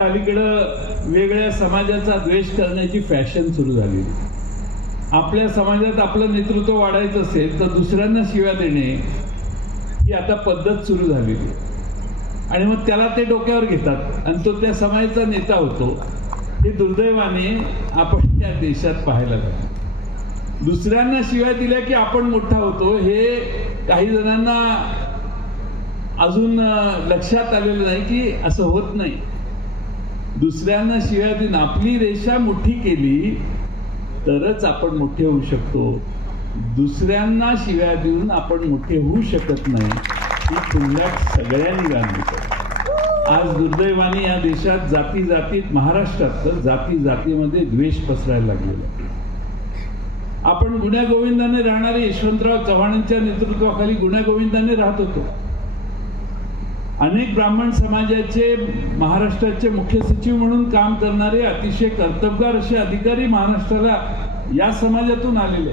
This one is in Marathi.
अलीकडं वेगळ्या समाजाचा द्वेष करण्याची फॅशन सुरू झाली. आपल्या समाजात आपलं नेतृत्व वाढायचं असेल तर दुसऱ्यांना शिव्या देणे ही आता पद्धत सुरू झाली आणि मग त्याला ते डोक्यावर घेतात आणि तो त्या समाजाचा नेता होतो. हे दुर्दैवाने आपण या देशात पाहायला लागलो. दुसऱ्यांना शिव्या दिल्या की आपण मोठा होतो हे काही जणांना अजून लक्षात आलेलं नाही की असं होत नाही. दुसऱ्यांना शिव्या देऊन आपली रेषा मोठी केली तरच आपण मोठे होऊ शकतो. दुसऱ्यांना शिव्या देऊन आपण मोठे होऊ शकत नाही ही तुमच्या सगळ्यांनी जाणली. आज दुर्दैवाने या देशात जाती जातीत महाराष्ट्रात जाती जातीमध्ये द्वेष पसरायला लागलेला. आपण गुण्यागोविंदाने राहणारे यशवंतराव चव्हाणांच्या नेतृत्वाखाली गुण्यागोविंदाने राहत होतो. अनेक ब्राह्मण समाजाचे महाराष्ट्राचे मुख्य सचिव म्हणून काम करणारे अतिशय कर्तबगार असे अधिकारी महाराष्ट्राला या समाजातून आलेले.